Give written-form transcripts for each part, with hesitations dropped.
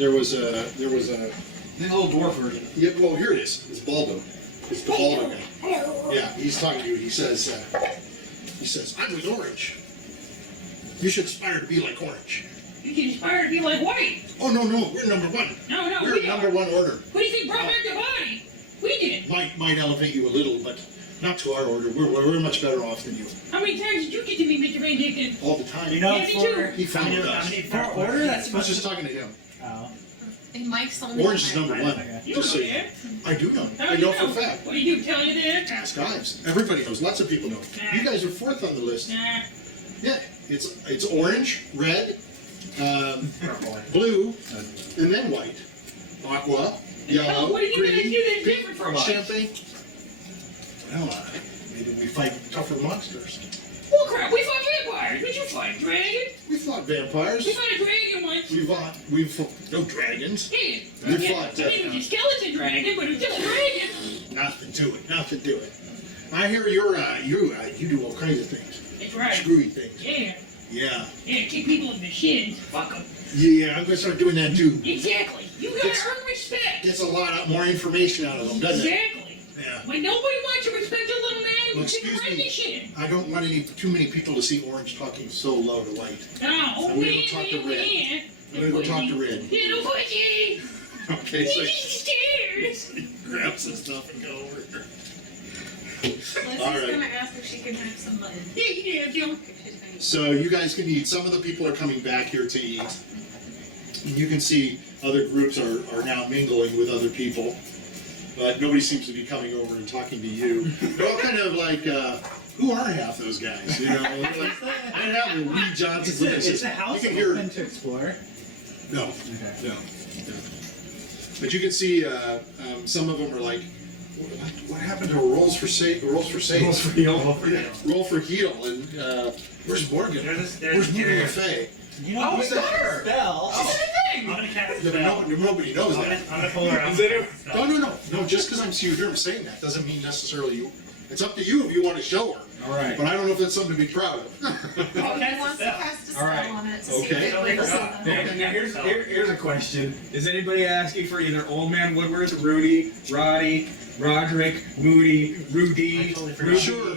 there was a little dwarf version. Yeah, well, here it is. It's Baldo. It's the Baldo guy. Hello. Yeah, he's talking to you. He says, I'm with Orange. You should aspire to be like Orange. You can aspire to be like White. Oh, no, we're number one. No, We're number one order. What do you think brought back the body? We did. Might elevate you a little, but not to our order. We're much better off than you. How many times did you get to meet Mr. Van Dicken? All the time. You know, Yeah, me too. He found us. for order, that's I was just talking to him. Oh. And Mike's only Orange is number one. You Just so know you that. I do know. How I do you know for a fact. What do you do? Tell you that? Ask Ives. Everybody knows. Lots of people know. Nah. You guys are fourth on the list. Nah. Yeah, it's orange, red, blue, and then white. Aqua, yellow, What do you guys green, do that's different from us? champagne. Well, maybe we fight tougher monsters. Well, crap, we fought vampires. Did you fight a dragon? We fought vampires. We fought a dragon once. We fought no dragons. Yeah. We Yeah, fought I mean, it was a skeleton dragon, but it was still a dragon. Nothing to it. Nothing to it. I hear you do all kinds of things. That's right. Screwy things. Yeah. Yeah. Yeah, kick people in the shins. Fuck them. Yeah, I'm gonna start doing that too. Exactly. You gotta Gets- earn respect. Gets a lot more information out of them, doesn't it? Exactly. Yeah. When nobody wants to respect a little man, Well, you kick excuse him right in me. the shin. I don't want too many people to see Orange talking so low to White. No, I'm gonna go talk to Red. I'm gonna go talk to Red. Little budgie. Okay, so Stairs. he grabs some stuff and go over. Lizzie's Alright. gonna ask if she can have some mutton. Yeah, you do. So you guys can eat. Some of the people are coming back here to eat. And you can see other groups are now mingling with other people. But nobody seems to be coming over and talking to you. They're all kind of like, who are half those guys? You know, like, I don't have the Lee Johnsons. Is the house you can hear, open to explore? No, Okay. no. But you can see some of them are like, what happened to rolls for sale? Rolls for sale. Rolls for heel. Roll for heel. And where's Morgan? Where's Morgan Le Fay? You know, Oh, it's her. spell. She's in the thing. I'm gonna cast a Yeah, spell. but nobody knows that. I'm gonna pull her out. No. Just because I'm seeing her saying that doesn't mean necessarily you. It's up to you if you want to show her. All right. But I don't know if that's something to be proud of. He wants to cast a spell Alright. on it to Okay. see if it wiggles Okay. them. Now here's a question. Is anybody asking for either Old Man Woodworth, Rudy, Roddy, Roderick, Moody, Rudy, Sure.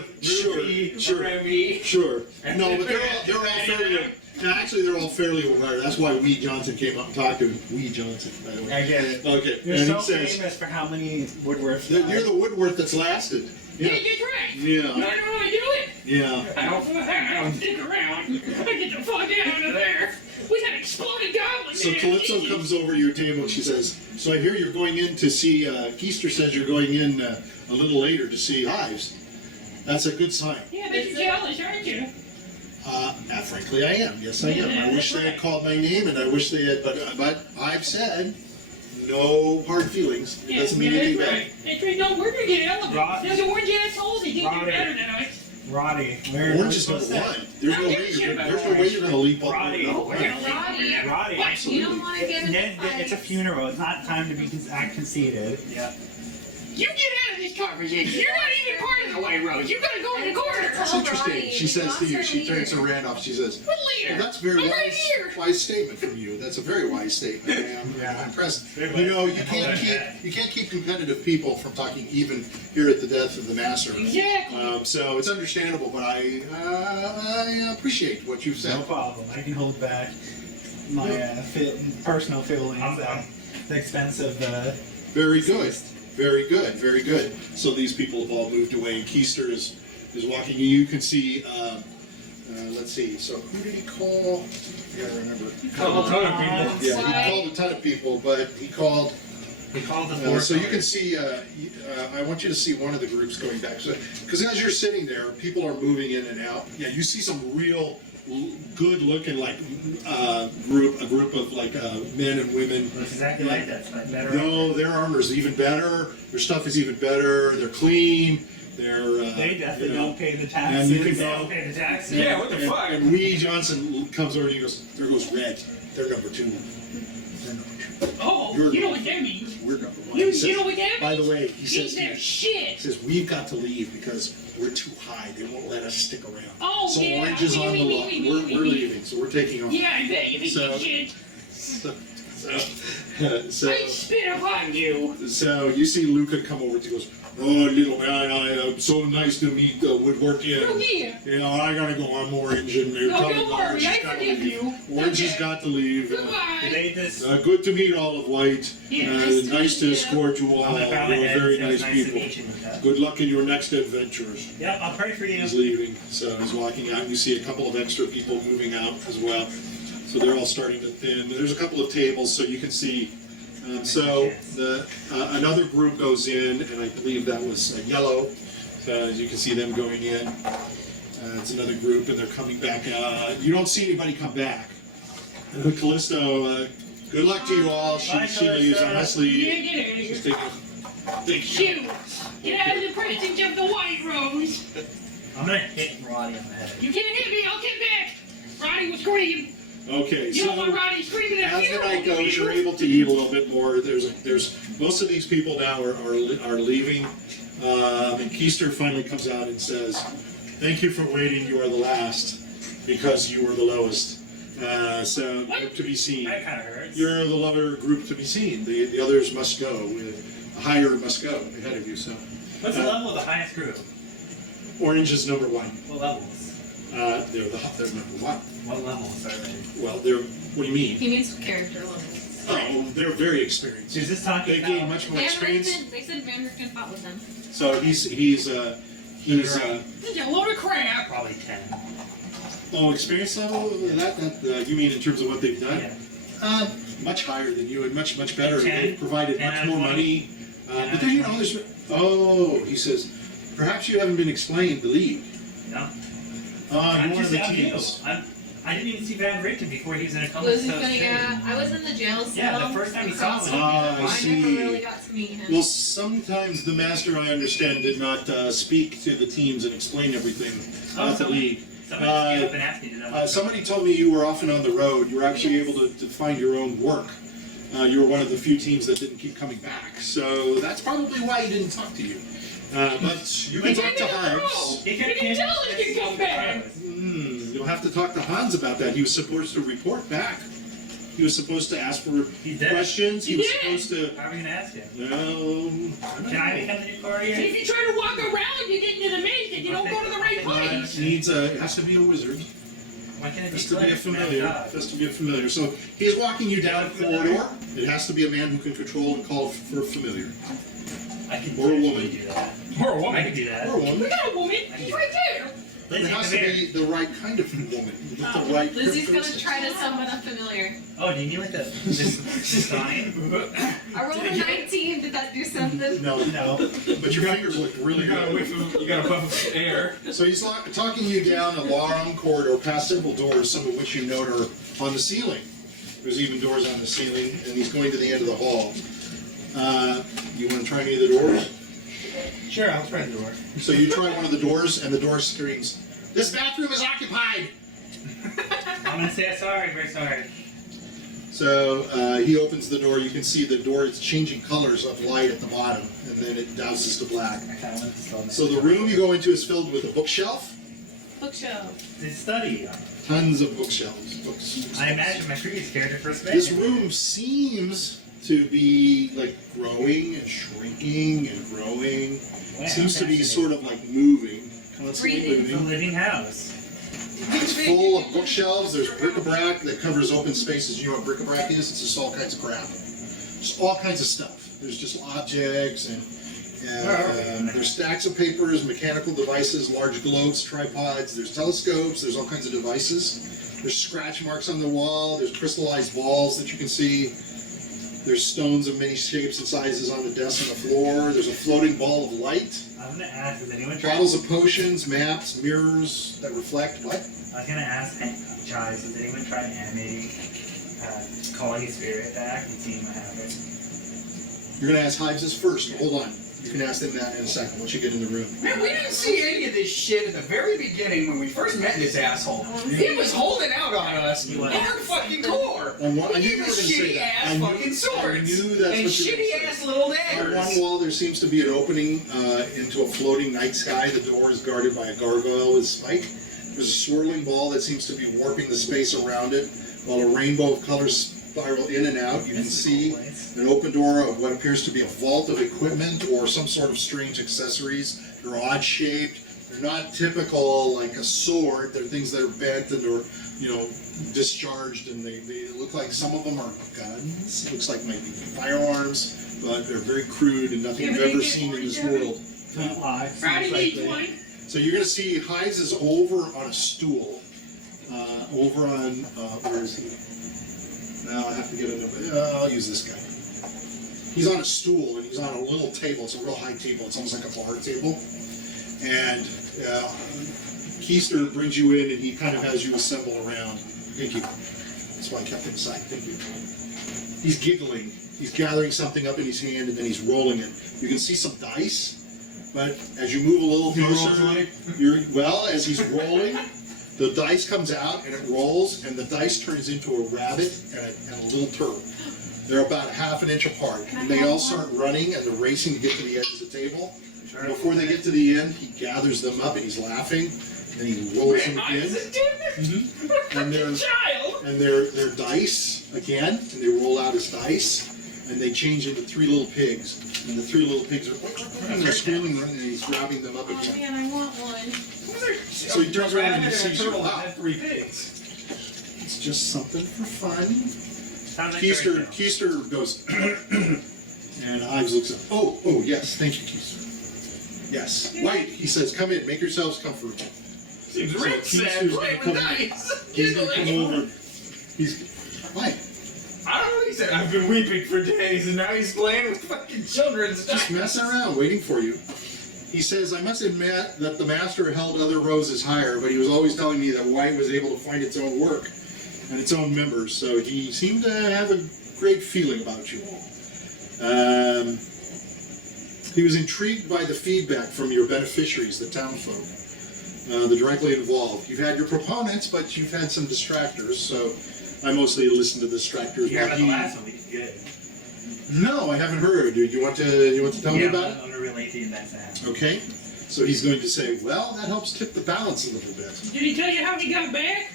Remy? Sure. No, but they're all fairly. No, actually, they're all fairly aware. That's why Wee Johnson came up and talked to him. Wee Johnson, by the way. I get it. Okay. You're and so he says, famous for how many Woodworth. you're the Woodworth that's lasted. Yeah, Yeah. that's right. You Yeah. know how I do it? Yeah. I don't stick around. I get the fuck out of there. We got exploding goblins. So Calypso comes over to your table and she says, so I hear you're going in to see, Keister says you're going in a little later to see Hives. That's a good sign. Yeah, but you're jealous, aren't you? Frankly, I am. Yes, I am. I wish they had called my name, and I wish they had, but I've said no hard feelings. It doesn't mean anything that's bad. right. That's right. No, we're gonna get elevated. Rod- There's orange assholes. They did Roddy. better than us. Roddy. Where Orange is number one. There's no way you're gonna leap up. Roddy. Oh, we're gonna Roddy. Roddy. What? You don't want to give Ned, it it's a funeral. It's not time to be act conceited. Yeah. You get out of this conversation. You're not even part of the White Rose. You gotta go in the corner. That's interesting. She says to you, she turns to Randolph, she says, What leader? well, that's a very I'm right wise, here. wise statement from you. That's a very wise statement. I'm impressed. You know, you can't keep competitive people from talking even here at the death of the master. Exactly. So it's understandable, but I appreciate what you've said. No problem. I can hold back my personal feelings at the expense of the. Very good. Very good. Very good. So these people have all moved away, and Keister is walking. You can see. Let's see. So who did he call? I gotta remember. Called a ton of people. Yeah, he called a ton of people, but he called. We called the four. So you can see. I want you to see one of the groups going back. So, because as you're sitting there, people are moving in and out. Yeah, you see some real good-looking like a group of like men and women. Looks exactly like that. It's like better. No, their armor is even better. Their stuff is even better. They're clean. They're. They definitely you know, don't pay the And taxes. you can They don't go. pay the taxes. Yeah, what the fuck? And Wee Johnson comes over and he goes, "There goes Red. They're number two. They're number two. Oh, You're- you know what that means. We're number one." You He says- know what that means? By the way, he Means says, they're shit. we've got to leave because we're too high. They won't let us stick around. Oh, So yeah. Orange is on the We- lock. We're leaving, so we're taking off. Yeah, I bet you think So- shit. So, I spit upon you. so you see Luca come over and he goes, "Oh, little man, I'm so nice to meet Woodworkian. Oh, yeah. You know, I gotta go. I'm Orange, and they're No, telling don't me worry. Orange I has got to forgive leave. you. Orange has Okay. got to leave. Goodbye. They just. Good to meet Olive White. Yeah, Nice to escort you all. I'm gonna bow my You're head. very It was nice nice to people. meet you with that. Good luck in your next adventures." Yep, I'll pray for you. He's leaving, so he's walking out. You see a couple of extra people moving out as well. So they're all starting to thin. There's a couple of tables, so you can see. So another group goes in, and I believe that was yellow. As you can see them going in. It's another group, and they're coming back. You don't see anybody come back. Callisto, good luck to you all. She leaves. I must Yeah, leave. get out of She's here. taking. Shoot. Get out of the presence of the White Rose. I'm gonna hit Roddy on the head. You can't hit me. I'll get back. Roddy will scream. Okay, You don't want so. Roddy screaming at As you. the night goes, you're able to eat a little bit more. There's most of these people now are leaving, and Keister finally comes out and says, "Thank you for waiting. You are the last because you were the lowest. So group to be seen. That kind of hurts. You're the lower group to be seen. The others must go. A higher must go ahead of you. So What's the level of the highest group? Orange is number one. What levels? They're number one. What levels are they? Well, what do you mean? He means character levels. Oh, they're very experienced. Is this talking They about? gain much more experience. They said Van Richten fought with them. So he's That's a load of crap. Probably 10. experience level. That you mean in terms of what they've done? Yeah. Much higher than you and much better. 10, They've provided 10 much out of more 20. money. 10 But then you know there's. Oh, he says, perhaps you haven't been explained the league. No. You're I'm one of just the out new. teams. I didn't even see Van Richten before he was in a coma. Was he gonna I was in the jail cell. Yeah, the first time you saw him. I I see. never really got to meet him. Well, sometimes the master, I understand, did not speak to the teams and explain everything about the league. Somebody just came up and asked me to know. Somebody told me you were often on the road. You were actually able to find your own work. You were one of the few teams that didn't keep coming back. So that's probably why he didn't talk to you. But you can talk to Hans. He You can tell us to come back. You'll have to talk to Hans about that. He was supposed to report back. He was supposed to ask for He's dead. questions. He He was did. supposed to. How are we gonna ask him? No. Can I become the new courier? If you try to walk around, you get into the maze and you don't go to the right place. It has to be a wizard. Why can't it It has be to be a cleric? familiar. Man, It God. has to be a familiar. So he's walking you down a corridor. It has to be a man who can control and call for a familiar. I can Or a totally woman. do that. Or a I woman. can do that. Or a woman. We got a woman. She's right there. It Lindsay, has come to here. be the right kind of woman. With the right Lizzie's gonna characteristics. try to summon a familiar. Oh, do you need like a Vistani? I rolled a 19. Did that do something? No. But your fingers look really You got a good. whiff of, you got a puff of air. So he's talking you down a long corridor past several doors, some of which you note are on the ceiling. There's even doors on the ceiling, and he's going to the end of the hall. You want to try any of the doors? Sure, I'll try the door. So you try one of the doors, and the door screams, "This bathroom is occupied!" I'm gonna say sorry, very sorry. So he opens the door. You can see the door is changing colors of light at the bottom, and then it douses to black. I kind of want to stall So the room you go into is filled with a bookshelf, Bookshelf. To study. tons of bookshelves, books. I imagine my previous character first met. This room seems to be like growing and shrinking and growing. Wow, It seems to be fascinating. sort of like moving, constantly Breathing. It's a moving. living house. It's full of bookshelves. There's bric-a-brac that covers open spaces. You know what bric-a-brac is? It's just all kinds of crap. Just all kinds of stuff. There's just objects and there's stacks of papers, mechanical devices, large globes, tripods. There's telescopes. There's all kinds of devices. There's scratch marks on the wall. There's crystallized balls that you can see. There's stones of many shapes and sizes on the desk and the floor. There's a floating ball of light. I'm gonna ask, has anyone tried? Bottles of potions, maps, mirrors that reflect what? I was gonna ask Chaz, has anyone tried animating calling his spirit back and seeing what happens? You're going to ask Hives this first. Hold on. You can ask them that in a second once you get in the room. Man, we didn't see any of this shit at the very beginning when we first met this asshole. He was holding out on us He was. hard fucking core. On one, I He knew you gave were us going to say shitty that. ass fucking swords. I knew that's And what you were going to shitty say. ass little On daggers. one wall, there seems to be an opening into a floating night sky. The door is guarded by a gargoyle with spike. There's a swirling ball that seems to be warping the space around it, while a rainbow of colors spiral in and out. You can see an open door of what appears to be a vault of equipment or some sort of strange accessories. They're odd shaped. They're not typical like a sword. They're things that are bent and or discharged, and they look like some of them are guns. Looks like might be firearms, but they're very crude and nothing you've ever seen in this world. Friday needs one. So you're going to see Hides is over on a stool. Over on, where is he? Now I have to get I'll use this guy. He's on a stool and he's on a little table. It's a real high table. It's almost like a bar table. And Keister brings you in and he kind of has you assemble around. Thank you. That's why I kept him aside. Thank you. He's giggling. He's gathering something up in his hand and then he's rolling it. You can see some dice, but as you move a little closer, as he's rolling, the dice comes out and it rolls, and the dice turns into a rabbit and a little turtle. They're about ½ an inch apart, and they all start running and they're racing to get to the edge of the table. And before they get to the end, he gathers them up and he's laughing, and then he rolls them again. And they're dice again, and they roll out as dice, and they change into 3 little pigs, and the 3 little pigs are they're squealing, and he's grabbing them up Oh again. man, I want one. So he turns around and he sees you. Turtle had 3 pigs. It's just something for fun. Sounds like Keister goes, and Ives looks up. Oh, yes, thank you, Keister. Yes, White, he says, come in, make yourselves comfortable. Seems So rich, sad, Keister's playing gonna with come- dice. He's gonna come Giggling. over. White, I don't know what he said. I've been weeping for days, and now he's playing with fucking children's just dice. messing around, waiting for you. He says, I must admit that the master held other roses higher, but he was always telling me that White was able to find its own work and its own members, so he seemed to have a great feeling about you all. He was intrigued by the feedback from your beneficiaries, the townfolk, the directly involved. You've had your proponents, but you've had some distractors, so I mostly listen to distractors. You heard about the last one, we did good. No, I haven't heard. Do you want to tell me about it? I'm gonna relate the events that happened. Okay. So he's going to say, well, that helps tip the balance a little bit. Did he tell you how he got back?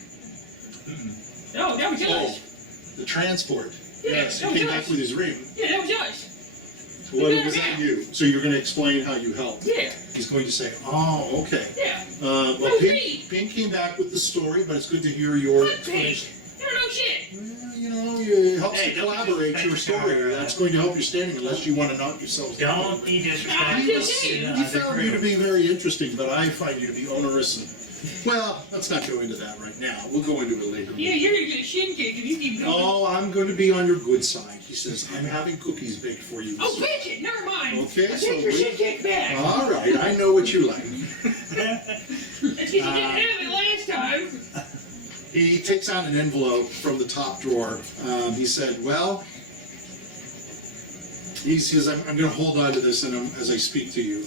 No, that was Oh, us. the transport. Yeah, Yes, that he was came us. back with his ring. Yeah, that was us. What was that you? So you're going to explain how you helped. Yeah, He's going to say, oh, okay. yeah. Well, That was Pink, me. Pink came back with the story, but it's good to hear your What pig? explanation. Never know shit. Well, it helps Hey, to don't collaborate just your take story. your, That's going to help your standing unless you want to knock yourselves down. Don't be Ah, disrespectful. just He saying. found you to be very interesting, but I find you to be onerous. And, well, let's not go into that right now. We'll go into it later. Yeah, you're gonna get a shin kick if you keep going. Oh, I'm going to be on your good side. He says, I'm having cookies baked for you. Oh, bitch it! Never mind. Okay, I so take your we- shit kick back. All right, I know what you like. That's because you didn't have it last time. He takes out an envelope from the top drawer. He said, well, he says, I'm going to hold on to this as I speak to you.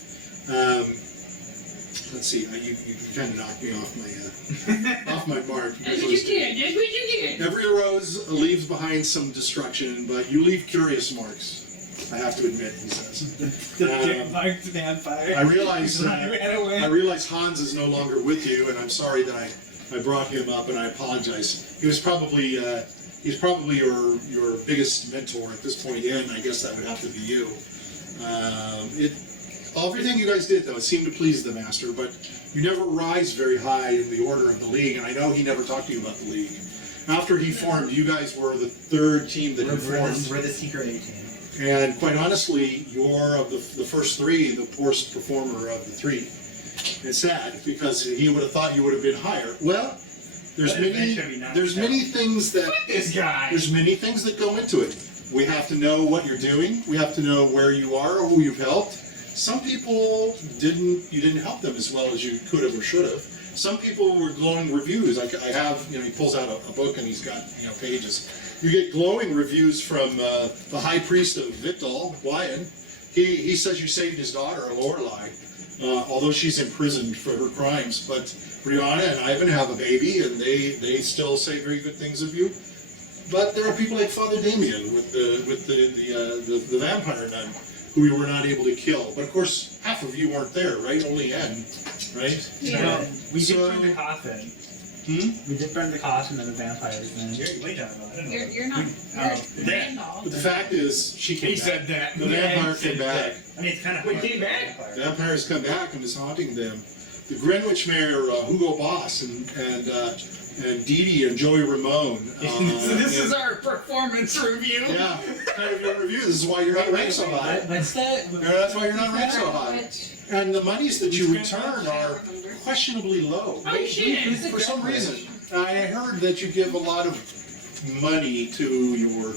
Let's see, you kind of knocked me off my mark. That's what you did. That's what you did. Every rose leaves behind some destruction, but you leave curious marks. I have to admit, he says. Marked vampire. I realize ran away. I realize Hans is no longer with you, and I'm sorry that I brought him up, and I apologize. He was probably he's probably your biggest mentor at this point in. I guess that would have to be you. Everything you guys did, though, it seemed to please the master, but you never rise very high in the order of the league, and I know he never talked to you about the league. After he formed, you guys were the 3rd team that he formed. We're the secret A team. And quite honestly, you're of the first 3, the poorest performer of the 3. It's sad because he would have thought you would have been higher. Well, there's But eventually not many things that This guy. there's many things that go into it. We have to know what you're doing. We have to know where you are or who you've helped. Some people you didn't help them as well as you could have or should have. Some people were glowing reviews. I have, he pulls out a book and he's got, pages. You get glowing reviews from the high priest of Victal, Wyan. He says you saved his daughter, Lorelei, although she's imprisoned for her crimes. But Brianna and Ivan have a baby, and they still say very good things of you. But there are people like Father Damien with the vampire nun, who you were not able to kill. But of course, half of you weren't there, right? Only N, right? Yeah. We did So- find the coffin. We did burn the costume of the vampires then. You're way down. I don't know. You're not. Oh. You're Randolph. But the fact is, she came He back. said that. The vampire came back. I mean, it's kind of. Wait, came back? Vampires come back and is haunting them. The Greenwich Mayor, Hugo Boss, and Dee Dee and Joey Ramone. So this is our performance review. Yeah, kind of your review. This is why you're not ranked so high. What's that? Yeah, that's why you're not ranked so high. Which And the monies that you return I are don't remember. questionably low. Oh shit! For some reason, I heard that you give a lot of money to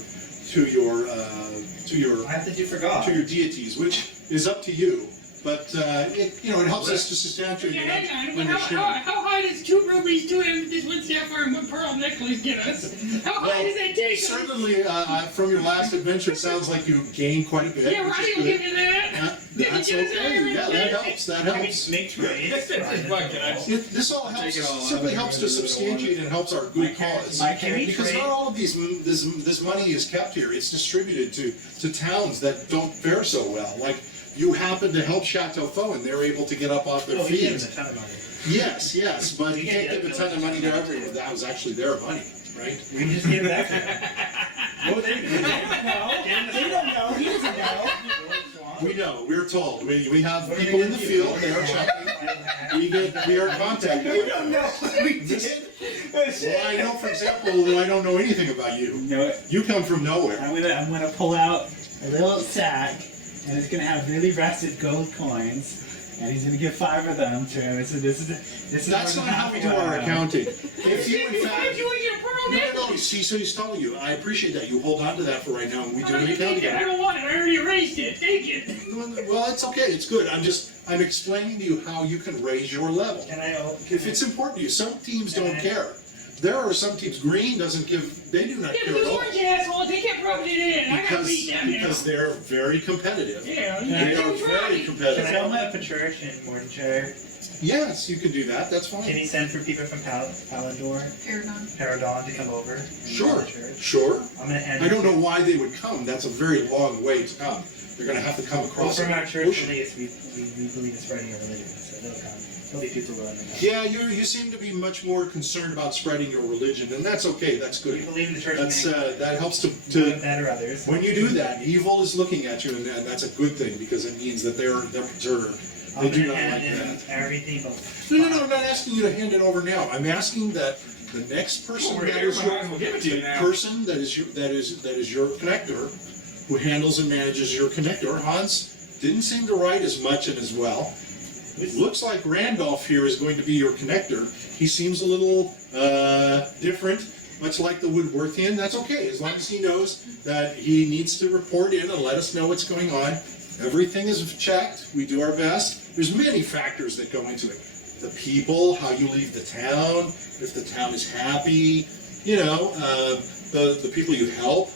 I that you forgot. your deities, which is up to you. But it helps us to substantiate Yeah, your hang on. understanding. How high does 2 rubies, 2 amethysts, 1 sapphire, and 1 pearl necklace get us? How high does that take us? Certainly, from your last adventure, it sounds like you gained quite a bit. Yeah, which is Ronnie will good. give you that. That's Did you get us okay. Yeah, that there? helps. That helps. Make trades. That's fucking This all helps. Take it all. Simply I helps to don't know. substantiate and helps our good cause. My character Because trait. not all of this money is kept here. It's distributed to towns that don't fare so well. Like you happen to help Chateau Faux, and they're able to get up off their Oh, we feet. gave them a ton of money. Yes, but you can't give a ton of money to everyone. That was actually their money, right? We just gave it back to them. No, they don't know. He doesn't know. We know. We're told. We have people in the field. They are checking. We are contacted. We don't know. We did. Well, I know, for example, that I don't know anything about you. No, You come from nowhere. I'm gonna pull out a little sack, and it's gonna have really rusted gold coins, and he's gonna give 5 of them to him. So this is That's more not than how we half do what our I know. accounting. If you, in Why fact, do you want to get a pearl no, necklace? see, so he's telling you. I appreciate that. You hold on to that for right now, and we do Oh, an you accounting. take it. I don't want it. I already erased it. Take it. Well, it's okay. It's good. I'm explaining to you how you can raise your level. Can I? If it's important to you, some teams don't care. There are some teams. Green doesn't give. They do not Yeah, but care at those all orange assholes, they kept rubbing it in. I got beat down because they're very competitive. Yeah, They yeah. are That's very right. Can I competitive. help my Patriarch and Mordenshire? Yes, you can do that. That's Can fine. he send for people from Palador, Paragon. Paradon to come over? Sure, Church? sure. I'm gonna hand I don't know why they would come. That's a very long way to come. They're going to have to come Well, across from the our church, ocean. at least, we believe in spreading our religion, so they'll come. There'll be people willing to come. Yeah, you seem to be much more concerned about spreading your religion, and that's okay. That's We good. believe in the church. That's that helps to to better others. when you do that. Evil is looking at you, and that's a good thing because it means that they're perturbed. They I'm do gonna not hand like him that. everything but. No, I'm not asking you to hand it over now. I'm asking that the next person Over that here, is might as well give it to you now. person that is your connector, who handles and manages your connector. Hans didn't seem to write as much and as well. It looks like Randolph here is going to be your connector. He seems a little different, much like the Woodworthian. That's okay, as long as he knows that he needs to report in and let us know what's going on. Everything is checked. We do our best. There's many factors that go into it. The people, how you leave the town, if the town is happy, the people you help,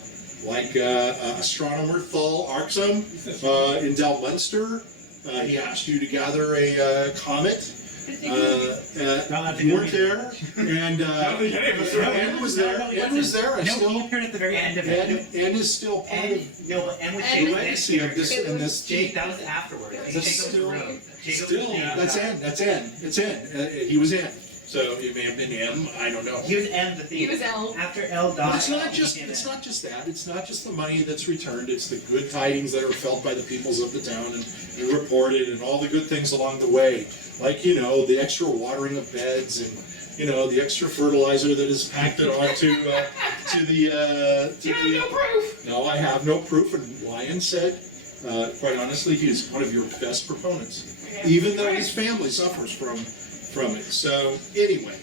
like astronomer Thal Arksum in Del Munster. He asked you to gather a comet. You weren't there, and Ann was there. Ann was there. I No, he still. appeared at the very end of it. Ann is still part of No, and with And Jake the next legacy year. of this and this. Jake, that was afterwards. I think That's Jacob was still- room. Jacob Still, was Jake. that's N. That's N. It's N. He was N. So it may have been M. I don't know. He was M the He thief. was L. After L But died. it's not just he came it's in. not just that. It's not just the money that's returned. It's the good tidings that are felt by the peoples of the town and reported, and all the good things along the way, like the extra watering of beds and the extra fertilizer that is packed it onto to the. You have no proof. No, I have no proof, and Lion said, quite honestly, he is one of your best proponents, even though his family suffers from it. So anyway,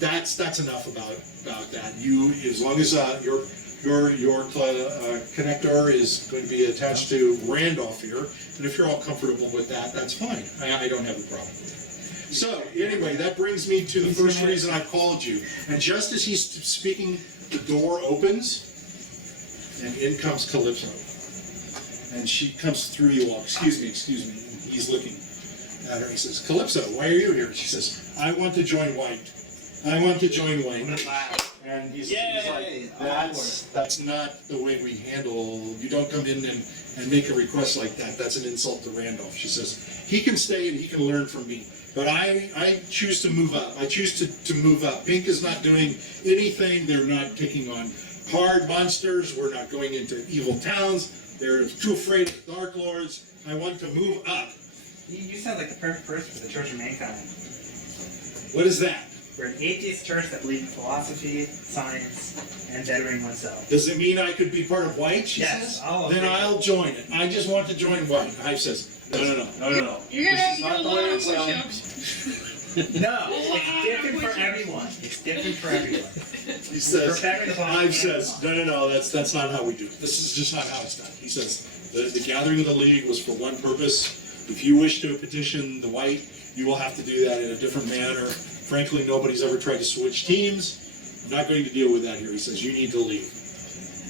that's enough about that. You, as long as your connector is going to be attached to Randolph here, and if you're all comfortable with that, that's fine. I don't have a problem with it. So anyway, that brings me to the first reason I called you. And just as he's speaking, the door opens, and in comes Calypso. And she comes through you all. Excuse me. And he's looking at her. He says, Calypso, why are you here? She says, I want to join White. I want to join White. I'm gonna laugh. And he's Yay! like, that's not the way we handle. You don't come in and make a request like that. That's an insult to Randolph. She says, he can stay and he can learn from me. But I choose to move up. I choose to move up. Pink is not doing anything. They're not taking on hard monsters. We're not going into evil towns. They're too afraid of Dark Lords. I want to move up. You sound like the perfect person for the Church of Mankind. What is that? We're an atheist church that believes in philosophy, science, and bettering oneself. Does it mean I could be part of White? She Yes. says. Oh, Then okay. I'll join it. I just want to join White. Hive says, no. You're gonna have to do not a the lot way of it's done. push-ups. No, it's different for everyone. It's different for everyone. He says, Protect the body Hive and says, the no, that's not how we do it. This is just not how it's done. He says, the gathering of the League was for one purpose. If you wish to petition the White, you will have to do that in a different manner. Frankly, nobody's ever tried to switch teams. I'm not going to deal with that here. He says, you need to leave.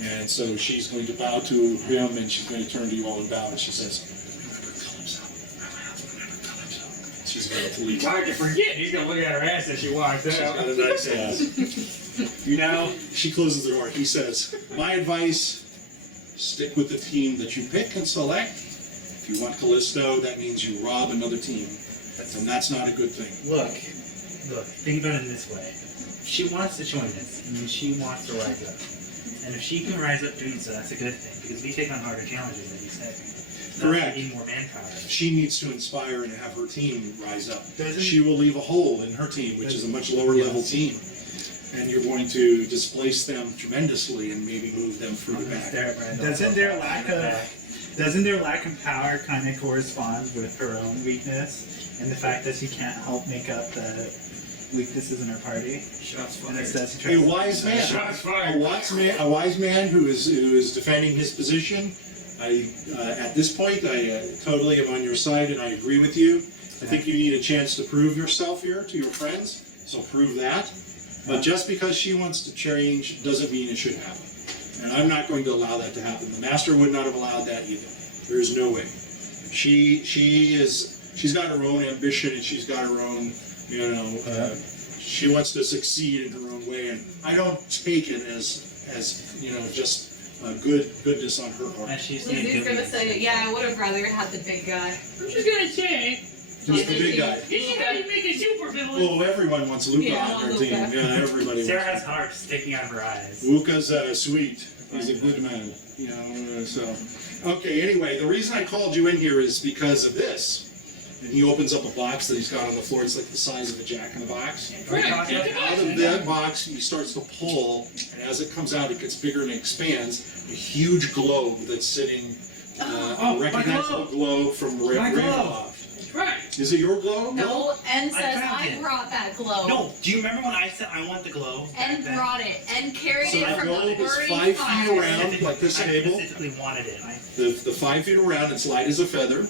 And so she's going to bow to him, and she's going to turn to you all and bow, and she says, she's going to leave. Hard to forget. He's gonna look at her ass as she walks She's out. got a nice ass. You know, she closes the door. He says, my advice, stick with the team that you pick and select. If you want Callisto, that means you rob another team. And that's not a good thing. Look, think about it this way. She wants to join us, and she wants to rise up. And if she can rise up doing so, that's a good thing, because we take on harder challenges, like you said. Correct. We need more manpower. She needs to inspire and have her team rise up. Doesn't- She will leave a hole in her team, which is a much lower level team. And you're going to displace them tremendously and maybe move them further back. Doesn't their lack of power kind of correspond with her own weakness and the fact that she can't help make up the weaknesses in her party? Shots And fired. it says A wise man. Shots fired. A wise man who is defending his position. At this point, I totally am on your side, and I agree with you. I think you need a chance to prove yourself here to your friends, so prove that. But just because she wants to change doesn't mean it should happen. And I'm not going to allow that to happen. The master would not have allowed that either. There is no way. She's got her own ambition, and she's got her own, she wants to succeed in her own way, and I don't take it as just goodness on her part. And she's Lizzie's gonna say, yeah, I would have rather had the big guy. I'm just gonna say, Who's the big guy? this is how you make a super villain. Oh, everyone wants Luca Yeah, on their Luca. team. Yeah, everybody Sarah wants. has heart sticking out of her eyes. Luca's sweet. He's a good man. So. Okay, anyway, the reason I called you in here is because of this. And he opens up a box that he's got on the floor. It's like the size of a jack-in-the-box. Right, Out of that box, he starts to pull, and as it comes out, it gets bigger and expands. A huge globe that's sitting, a recognizable globe from Ravenloft. Right. Is it your globe? No, N says found I it. brought that glow. No, do you remember when I said I want the glow? N brought it. N carried So it the from globe the is burning 5 feet fire. around, like this I table. specifically wanted it. The 5 feet around, it's light as a feather.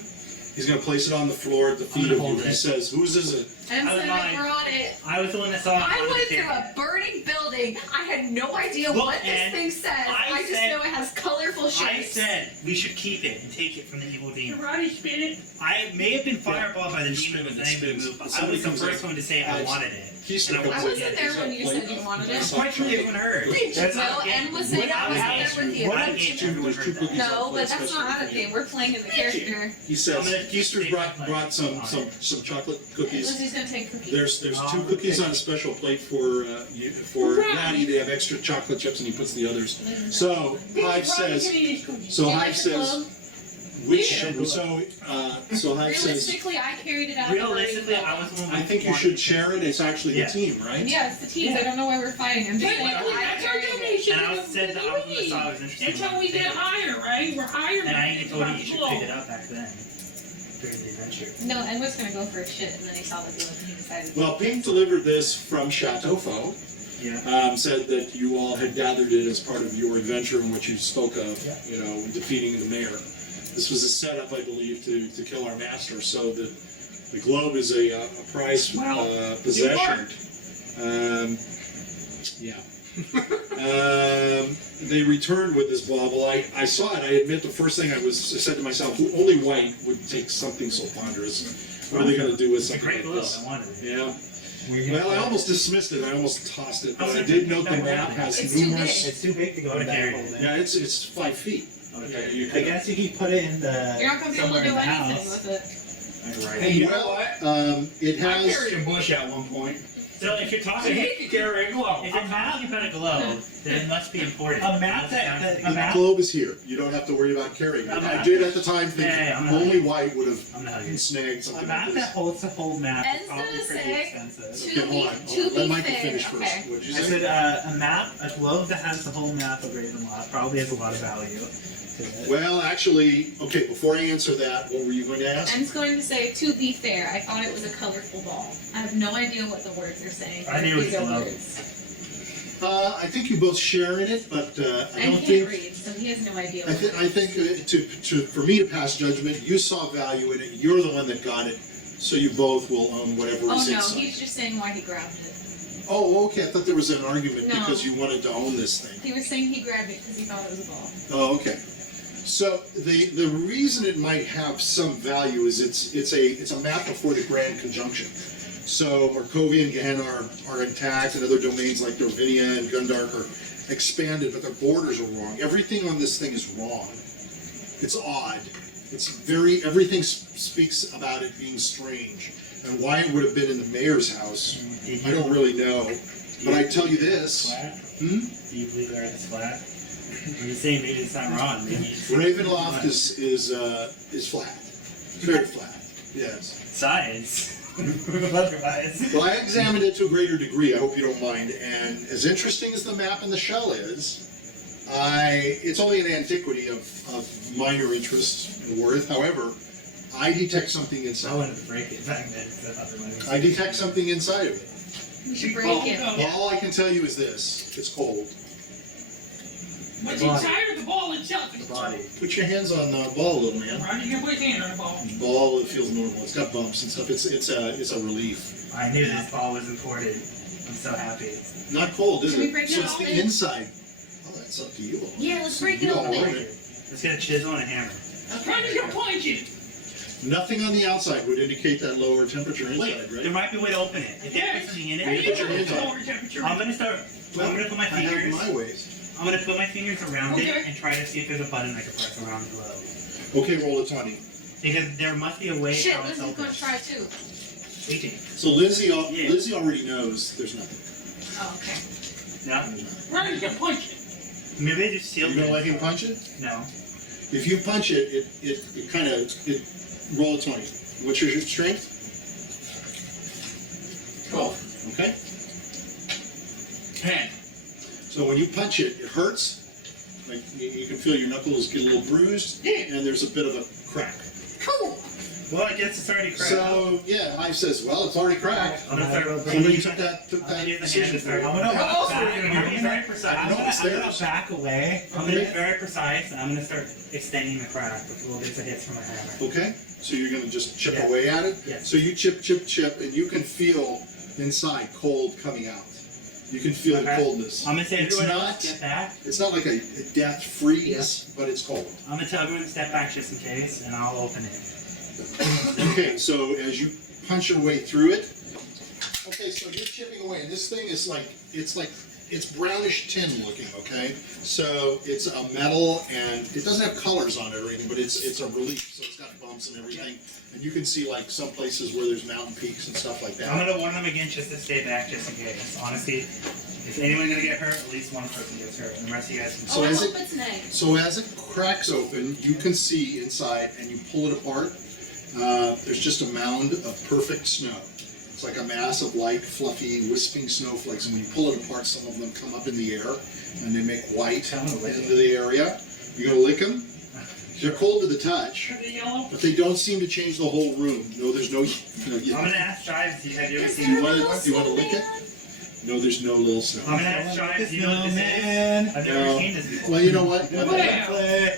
He's going to place it on the floor at the feet gonna of you. hold He it. says, whose is it? N I was said I mine. brought it. I was the one that saw it. I on the went through camera. a burning building. I had no idea Look, what this N, thing says. I just said- know it has colorful I shapes. said we should keep it and take it from the evil demon. Karate spin it. I may have been fireballed by the You demon spin with it, any spins. move, but I Somebody was the comes first in. one to say I wanted it. He's And I still wasn't there when you said you wanted It's it. quite sure everyone heard. Well, N was saying I was there with you. What did There's two cookies No, I'll play but that's special not for a you. thing. We're playing in the character. He says, I'm gonna Easter's take brought my some on chocolate cookies. Lizzie's gonna take cookies. There's two cookies on a special plate for Natty. They have extra chocolate chips, and he puts the others. So Hive says, Do you like the globe? so Hive says, Realistically, I carried it out. of the burning Realistically, building. I was the one. I think you should share it. It's actually the Yeah. team, right? Yeah, it's the teams. I don't know why we're fighting. I'm just saying Technically, I that's our carried it. donation. And I said that I was the one that saw it was interesting. That's how we get higher, right? We're higher. And I even told you you should pick it up. up back then during the adventure. No, Ed was gonna go for a shit, and then he saw the globe, and he decided. Well, Pink delivered this from Chateau Faux. Yeah. Said that you all had gathered it as part of your adventure in which you spoke of, Yeah. defeating the mayor. This was a setup, I believe, to kill our master. So the globe is a prize possession. They returned with this bauble. I saw it. I admit the first thing I said to myself, only White would take something so ponderous. What are they going to do with It's a something great like glow. this? I wanted it. Yeah. Well, I almost dismissed it. I almost tossed it. But I did note the map has It's too numerous. It's too big to go in that Okay. hole. then. Yeah, it's 5 feet. Okay. You I could- guess you could put it in the You're not gonna be able somewhere to in do the anything house. with it. Hey, you know Well, what? it I has. carried a bush at one point. So if you're So talking, he could carry a glove. if you're talking about a globe, then it must be important. A map It that- sounds that- like a The map- globe is here. You don't have to worry about carrying it. I'm I not- did at the time think Yeah, I'm not- only white would have I'm not hugging. snagged A something map like that this. holds the whole map is Ends probably gonna pretty say expensive. to Okay, hold be- on. to Let be Michael fair, finish first. okay. What did you I say? said a globe that has the whole map of Ravenloft probably has a lot of value to it. Well, actually, okay, before I answer that, what were you going to ask? I'm going to say, to be fair, I thought it was a colorful ball. I have no idea what the words are saying. I knew it was These are yellow. words. I think you both share in it, but I And don't he can't think. read, so he has no idea. I, What th- I think for me to pass judgment, you saw value in it. You're the one that got it, so you both will own whatever Oh is no, inside. he's just saying why he grabbed it. Oh, okay. I thought there was an argument No. because you wanted to own this thing. He was saying he grabbed it because he thought it was a ball. Oh, okay. So the reason it might have some value is it's a map before the Grand Conjunction. So Markovia and Gehenna are intact, and other domains like Dorvinia and Gundark are expanded, but their borders are wrong. Everything on this thing is wrong. It's odd. Everything speaks about it being strange. And why it would have been in the mayor's house, I don't really know. But I tell you this. Flat? Hmm? Do you believe the earth is flat? I'm just saying maybe it's not wrong. Maybe it's Ravenloft is flat. Very flat. Yes. science. Otherwise. Well, I examined it to a greater degree, I hope you don't mind, and as interesting as the map and the shell is, it's only an antiquity of minor interest and worth. However, I detect something I inside. wanted to break it back then. So I thought there might be I detect something inside of it. We should break it. All I can tell you is this, it's cold. What's The body. inside of the ball itself? the body. Put your hands on the ball, little man. How do you put your hand on the ball? Ball, it feels normal, it's got bumps and stuff, it's a relief. I knew this ball was imported. I'm so happy. Not cold, is Should we it? break So it it's the open? inside. Oh, that's up to you. Yeah, let's break You it all open. own it. Let's get a chisel and a hammer. How do you punch it? Nothing on the outside would indicate that lower temperature Wait, inside, there right? might be a way to open it. If Yeah. there's something in How it, do you put your know hands it's on it. lower temperature? I'm gonna start. I'm gonna put my I have fingers. my ways. I'm gonna put my fingers around Okay. it and try to see if there's a button I can press around the globe. Okay, roll a 20. Because there must be a way Shit, how it's Lizzie's open. gonna try too. 18. So Lizzie Yeah. Lizzie already knows there's nothing. Oh, okay. No? How do you punch it? Maybe they just sealed You it. gonna let him punch it? No. If you punch it, roll a 20. What's your strength? 12. Okay? 10. So when you punch it, it hurts. Like you can feel your knuckles get a little bruised, and there's a bit of a crack. Cool. Well, I guess it's already cracked. So yeah, Hive says, well, it's already cracked. I'm gonna start. Somebody took that I'm gonna use the hand decision to for start. you. I'm gonna How else are we back, gonna I'm do gonna be very precise. I'm gonna Stairs. back away. I'm gonna be very precise, and I'm gonna start extending the crack with little bits of hits from my hammer. Okay, so you're gonna just chip Yeah. away at it? Yes. So you chip, and you can feel inside cold coming out. You can feel the Okay. coldness. I'm gonna say It's everyone not- else get back. It's not like a death freeze, but it's cold. I'm gonna tell everyone to step back just in case, and I'll open it. Okay, so as you punch your way through it, okay, so you're chipping away, and this thing is it's brownish tin looking, okay? So it's a metal, and it doesn't have colors on it or anything, but it's a relief, so it's got bumps and everything. And you can see like some places where there's mountain peaks and stuff like I'm that. gonna warn them again just to stay back just in case. Honestly, if anyone's gonna get hurt, at least one person gets hurt, and the rest of you guys can. So Oh, I as hope it- it's nice. So as it cracks open, you can see inside, and you pull it apart. There's just a mound of perfect snow. It's like a mass of light, fluffy, wisping snowflakes, and when you pull it apart, some of them come up in the air, and they make white I'm gonna lick into the area. You're gonna lick them? They're cold to the touch, Are they yellow? but they don't seem to change the whole room. No, there's no. I'm gonna ask Shives, have you ever Is seen there a wanna- little do you wanna lick it? snowman? No, there's no little snow. I'm gonna ask Shives, do you know what this is? Man. I've never No. seen this before. Well, you know what? Well,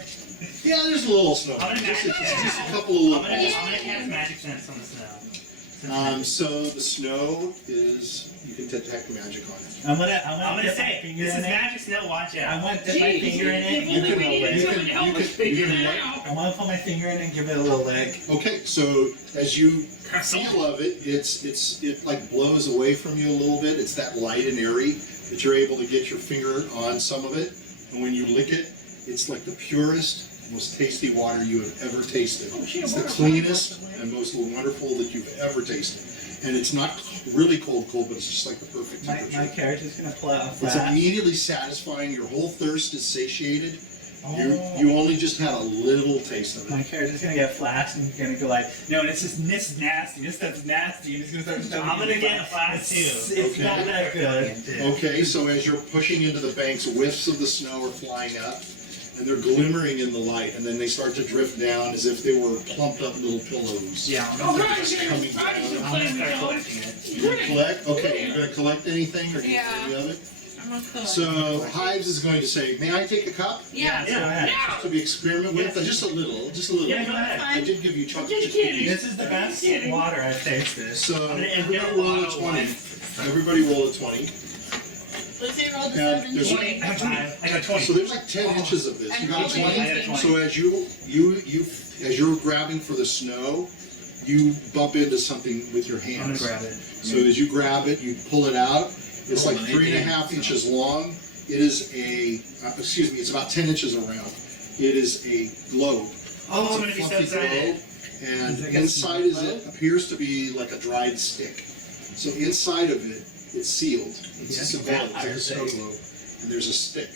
Yeah, there's a little snow. I'm gonna Just a match- couple of little. I'm gonna cast magic sense on the snow. So the snow is, you can detect magic on it. I'm gonna I'm gonna dip my say, finger this in is it. magic snow, watch I out. want to dip my finger in it and give it a We lick. need someone to help us figure that out. I want to put my finger in it and give it a little lick. Okay, so as you feel of it, it like blows away from you a little bit. It's that light and airy that you're able to get your finger on some of it. And when you lick it, it's like the purest, most tasty water you have ever tasted. It's the cleanest and most wonderful that you've ever tasted. And it's not really cold, but it's just like the perfect My temperature. character's gonna pull out a It's flask. immediately satisfying. Your whole thirst is satiated. Oh. You only just had a little taste of it. My character's gonna get flashed and gonna go like, no, this is nasty. This stuff's nasty. And he's gonna start shoving I'm it gonna in get a the flask too. It's not Okay. that good. Okay, so as you're pushing into the banks, whiffs of the snow are flying up, and they're glimmering in the light, and then they start to drift down as if they were plumped up little pillows. Yeah, I'm Oh, gonna right, Coming right, down. right, I'm gonna start collecting it. You're gonna collect? Okay, you're gonna collect anything, or do you Yeah. any of it? I'm gonna collect. So Hives is going to say, "May I take a cup Yeah. Go ahead. Now, to be experiment with? Just a little, just a little." Yeah, go ahead. I did give you chocolate Just chip kidding. cookies. This is the best water I've tasted. So I'm gonna everybody get roll a bottle 20. wine. Everybody roll a 20. Let's say roll the Now, 7. there's 20. I got 20. I got 20. So there's like 10 inches of this. You got a 20? I got a 20. So as as you're grabbing for the snow, you bump into something with your I'm gonna hands. grab it. So as you grab it, you pull it out. It's like 3.5 inches long. It is it's about 10 inches around. It is a globe. Oh, It's I'm a gonna be so fluffy excited. globe, and Is it inside it appears to be like a dried stick. So inside of it, it's sealed. It's just a globe, it's like a snow globe, and there's a stick.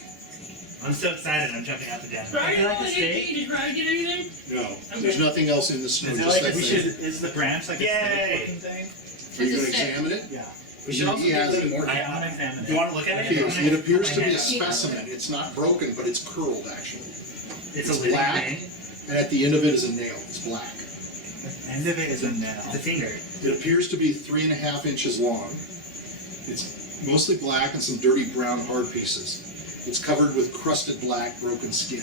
I'm so excited. I'm jumping out the den. Try Is it to like a get steak? Did try to get anything? No, there's nothing else in the snow. Is it Just like that a, thing. is the branch like a Yay. snake looking thing? Are you It's going a to stick. examine it? Yeah. We should also He get has the it. more. I'm gonna examine You it. want to look at it? Okay, I'm so gonna it put appears my to be a hand up. specimen. It's not broken, but it's curled actually. It's it's a living black. thing. And at the end of it is a nail. It's black. The end of it is a nail. It's a finger. It appears to be 3.5 inches long. It's mostly black and some dirty brown hard pieces. It's covered with crusted black broken skin.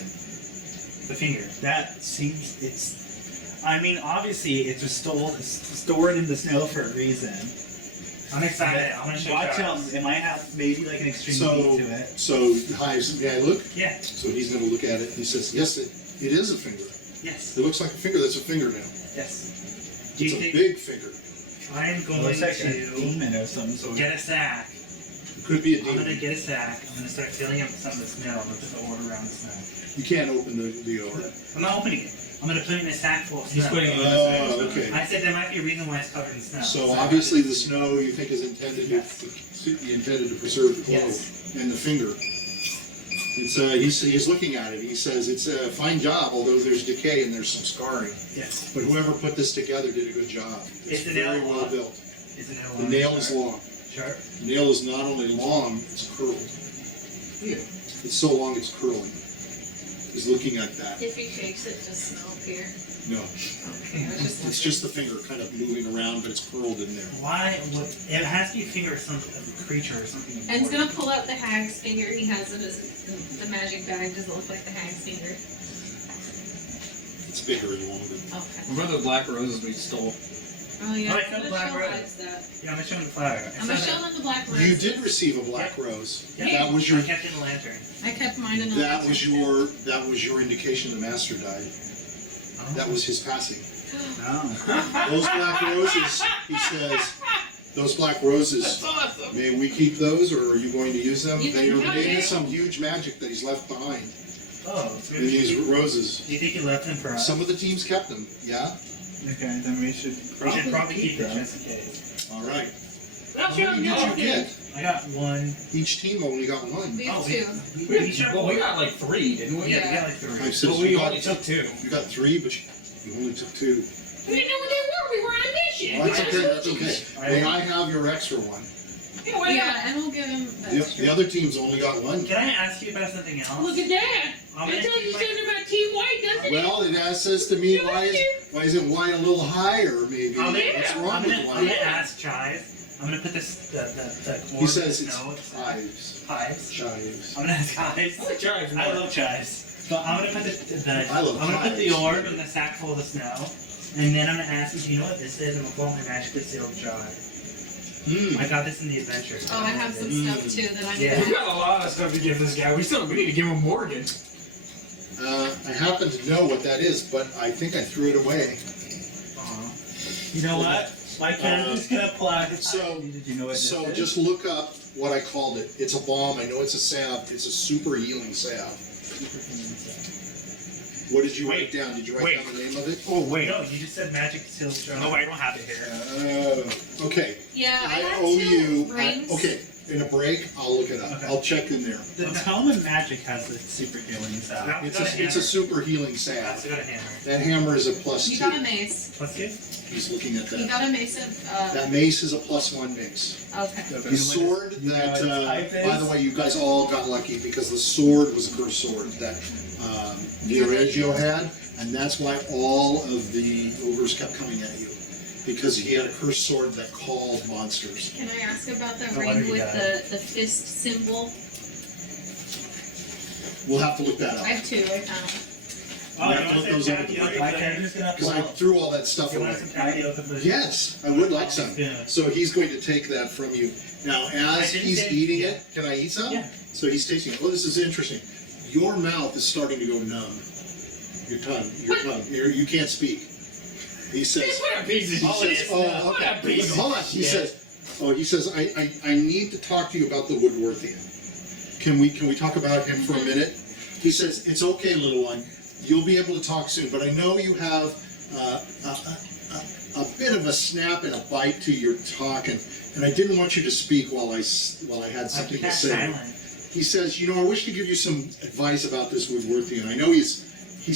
The finger. That seems I mean, obviously it's just stored in the snow for a reason. I'm excited. I'm gonna show Watch you. out, it might have maybe like an extreme So, heat to it. Hives, may I look? Yeah. So he's going to look at it. He says, yes, it is a finger. Yes. It looks like a finger. That's a fingernail. Yes. Do It's you a think big finger. I am It going looks like a to demon of some sort. get a sack? It could be a I'm gonna demon. get a sack. I'm gonna start filling up some of the snow. I'm gonna put the orb around the snow. You can't open the orb. I'm not opening it. I'm gonna put it in a sack full of snow. He's putting it in Oh, okay. I said there might be a reason why it's covered in snow. So obviously the snow you think is intended to preserve the globe Yes. and the finger. It's he's looking at it. He says it's a fine job, although there's decay and there's some scarring. Yes. But whoever put this together did a good job. Is It's the very nail well long? built. Is it The nail is long. Sharp. The nail is not only long, it's curled. It's so long it's curling. He's looking at that. If he shakes it, does snow appear? No, Okay, I was just it's just the finger kind of moving around, but it's curled in there. Why? What? It has to be a finger of some creature or something. And he's important. gonna pull out the hag's finger. He has it as the magic bag. Does it look like the hag's finger? It's bigger and longer. Okay. Remember the black roses we stole? Oh yeah. Oh, I found the black show rose. Hives that. Yeah, I'm gonna show him the flower. I'm gonna show them the black rose. You did receive a black rose. Yeah. That was your I kept it in the lantern. I kept mine in the that was your indication the master died. That was his passing. No. Those black roses, he says, those black roses, That's awesome. may we keep those or are you going to use them? You They can are have made in it. some huge magic that he's left behind Oh, it's in these good. roses. Do you think he left them for us? Some of the teams kept them, yeah? Okay, then we should We should probably keep them. them just in case. All right. That's How your many did you get? I got one. Each team only got one. We have Oh, two. we each have Well, one. we got like 3, didn't we? Yeah, we got like 3. Five, six, Well, we you got- only took 2. You got 3, but you only took 2. We didn't know what they were. We were on a mission. Well, that's We okay, had that's okay. Alright. May I have your extra one? Yeah, why not? Yeah, and we'll give him that. The other team's only got one. Can I ask you about something else? Look at that. I'm That gonna tells you keep my- something about Team White, doesn't it? Well, it says to me, why isn't white a little higher, maybe? I'm gonna, What's I'm wrong gonna, with I'm gonna white? ask Chive. I'm gonna put this the He orb says in it's snow. hives. Hives. Chives. I'm gonna ask Hives. I like chives I more. love chives. So I'm gonna put I love I'm gonna put the chives. orb in the sack full of the snow. And then I'm gonna ask him, do you know what this is? I'm gonna pull out my magically sealed jar. I got this in the adventure. Oh, I have some stuff too that I need Yeah. to We got a lot of stuff to give this guy. We need to give him Morgan. I happen to know what that is, but I think I threw it away. You know what? My character's gonna pull out his so- Did you know what this So is? just look up what I called it. It's a balm. I know it's a salve. It's a super healing salve. What did you write down? Did you write down the name of it? Oh, wait. No, you just said magic sealed jar. No, I don't have it here. Okay. Yeah, I had owe 2 you. rings. Okay. In a break, I'll look it up. Okay. I'll check in there. The Tome of Magic has the super healing salve. No. It's a super healing salve. I got a hammer. That hammer is a +2. You got a mace. Plus 2? He's looking at You that. got a mace of, That mace is a +1 mace. okay. The sword You know that, what its type is? by the way, you guys all got lucky because the sword was a cursed sword that Vioragio had, and that's why all of the ogres kept coming at you. Because he had a cursed sword that called monsters. Can I ask about the Oh, what do ring you with got? the fist symbol? We'll have to look that I up. have 2 I found. Oh, Yeah, you want put those some up. tapioca? My character's gonna Because pull I out. threw all that stuff You away. want some tapioca? Pudding? Yes, I would like some. Yeah. So he's going to take that from you. Now, as didn't he's say- eating yeah. it, can I eat some? Yeah. So he's tasting it. Oh, this is interesting. Your mouth is starting to go numb. Your tongue. You can't speak. He says, What a piece of he shit. says, oh, What okay. a piece of Hold on. He shit. says, I need to talk to you about the Woodworthian. Can we talk about him for a minute? He says, it's okay, little one. You'll be able to talk soon, but I know you have a bit of a snap and a bite to your talk, and I didn't want you to speak while I had something to kept say. silent. He says, I wish to give you some advice about this Woodworthian. I know he's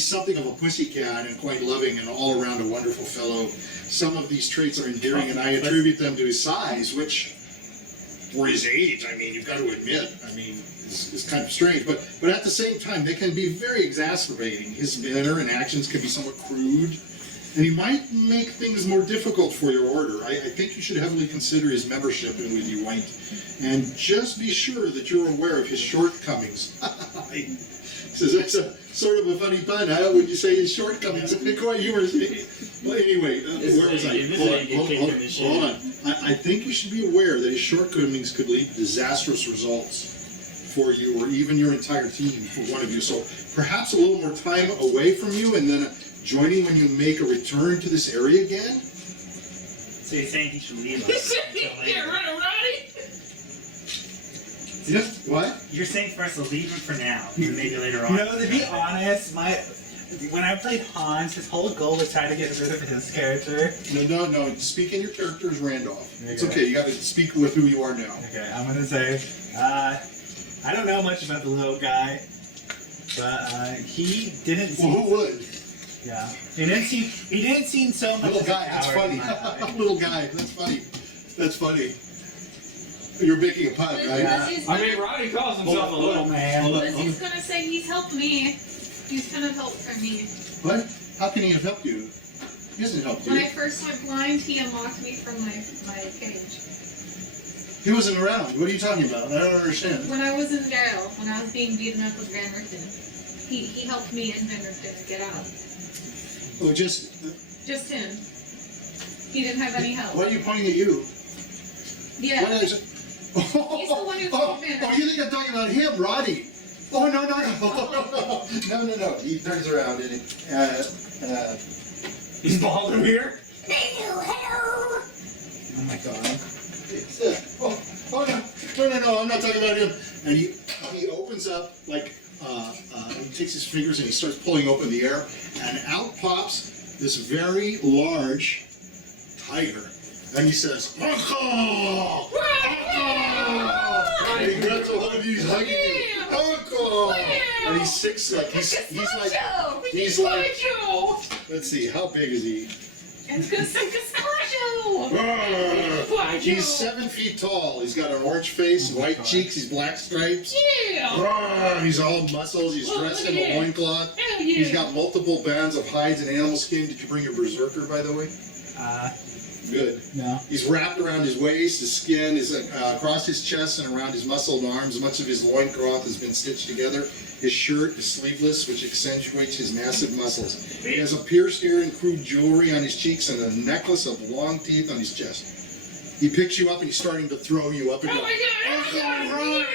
something of a pussycat and quite loving and all around a wonderful fellow. Some of these traits are endearing, and I attribute them to his size, which, for his age, I mean, you've got to admit, is kind of strange. But at the same time, they can be very exacerbating. His manner and actions can be somewhat crude, and he might make things more difficult for your order. I think you should heavily consider his membership in with you, White, and just be sure that you're aware of his shortcomings. He says, that's a sort of a funny pun, huh? When you say his shortcomings, it's quite humorous. Well, anyway, where was I? Hold on. I think you should be aware that his shortcomings could lead to disastrous results for you or even your entire team, for one of you. So perhaps a little more time away from you and then joining when you make a return to this area again? So you're saying he should leave You us said you until get later? rid of Roddy? Yes. What? You're saying for us to leave him for now, and maybe later on. You know, to be honest, when I played Hans, his whole goal was trying to get rid of his character. No. Speak in your character as Randolph. It's Okay. okay. You got to speak with who you are now. Okay, I'm gonna say, I don't know much about the little guy, but he didn't Well, seem. who would? Yeah, he didn't seem so much. Little like a guy. That's coward funny. in my eye. Little guy. That's funny. That's funny. You're making a pun, right? Lizzie's I gonna, mean, Roddy calls himself a little man. Lizzie's gonna say he's helped me. He's kind of helped for me. What? How can he have helped you? He hasn't helped When you. I first went blind, he unlocked me from my cage. He wasn't around. What are you talking about? I don't understand. When I was in jail, when I was being beaten up with Van Richten, he helped me and Van Richten get out. Oh, just. Just him. He didn't have any help. Why are you pointing at you? Yeah. Why is it? He's the one who called me. Oh, you think I'm talking about him, Roddy? Oh, no. No. He turns around and He's bald in here? Oh my god. No, I'm not talking about him. And he opens up like he takes his fingers and he starts pulling open the air, and out pops this very large tiger, and he says, "Uncle, and he grabs a hold of you, he's hugging you, Uncle, and he's 6 like he's like let's see, how big is he? He's 7 feet tall. He's got an orange face, white cheeks, he's black stripes. Yeah! He's all muscles. He's dressed in a loincloth. Hell yeah! He's got multiple bands of hides and animal skin. Did you bring your berserker, by the way? Good. No. He's wrapped around his waist, his skin is across his chest and around his muscled arms. Much of his loincloth has been stitched together. His shirt is sleeveless, which accentuates his massive muscles. He has a pierced ear and crude jewelry on his cheeks and a necklace of long teeth on his chest. He picks you up and he's starting to throw you up and Oh down. my god!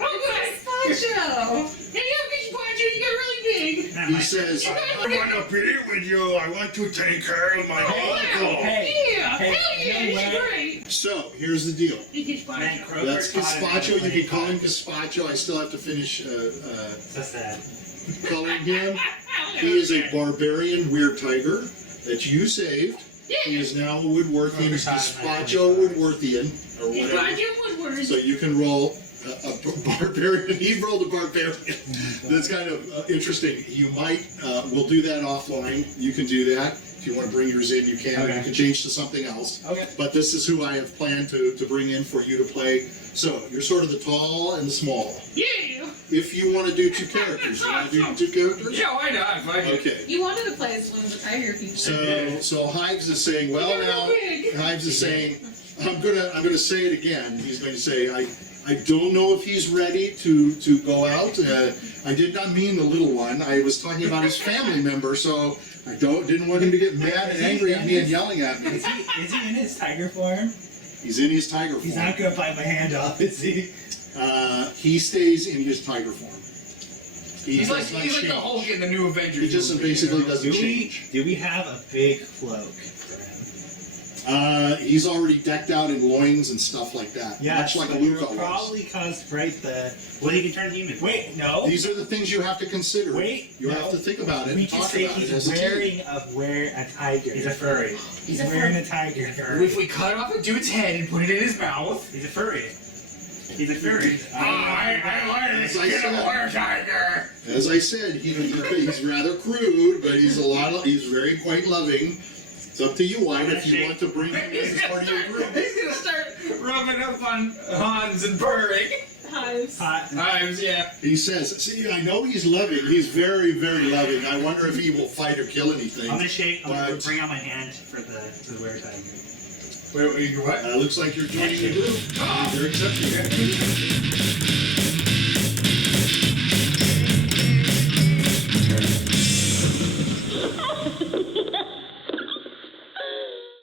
Oh god! Poncho! Hey, you get Poncho, you got really big! Nah, He my- says, I want to be with you. I want to take care of my Hey, Yeah! hey, Hell yeah! you know It's what? great! So, here's the deal. You get Man, Poncho. Kroger That's taught him how to Gazpacho. You play can call him cards. Gazpacho. I still have to finish So sad. calling him. He is a barbarian weird tiger that you saved. He is now a Woodworthian. He's Gazpacho Woodworthian, or whatever. Poncho Woodward. So you can roll a barbarian. He rolled a barbarian. That's kind of interesting. You might, we'll do that offline. You can do that. If you want to bring yours in, you can. Okay. You can change to something else. Okay. But this is who I have planned to bring in for you to play. So you're sort of the tall and the small. Yeah! If you want to do two characters, you want to do two characters? Yeah, why not? If I can. Okay. You wanted to play as one of the tiger people. So Hives is saying, well now, Hives is saying, I'm gonna say it again. He's going to say, I don't know if he's ready to go out. I did not mean the little one. I was talking about his family member, so I didn't want him to get mad and angry at me and yelling at me. Is he in his tiger form? He's in his tiger He's form. not gonna bite my hand off, is he? He stays in his tiger form. He He's like does not the change. Hulk in the new Avengers. He just movie, basically you know? doesn't change. Do we have a big cloak for him? He's already decked out in loins and stuff like that. Much like but Luca it'll was. probably cause Bright the. Well, he can turn human. Wait, no. These are the things you have to consider. Wait, You no. have to think about it. We and can talk say about it he's as a team. wearing a tiger. He's a furry. He's wearing a tiger. If we cut off a dude's head and put it in his mouth. He's a furry. He's a furry. I wanted As I said. tiger. As I said, he's rather crude, but he's very quite loving. It's up to you, White, if you want to bring him in as part of your group. He's gonna start rubbing up on Hans and purring. Hives. Hot. Times, yeah. He says, see, I know he's loving. He's very, very loving. I wonder if he will fight or kill anything. I'm gonna But- bring out my hand for the weird tiger. Wait, what? Looks like you're joining the group. You're accepting.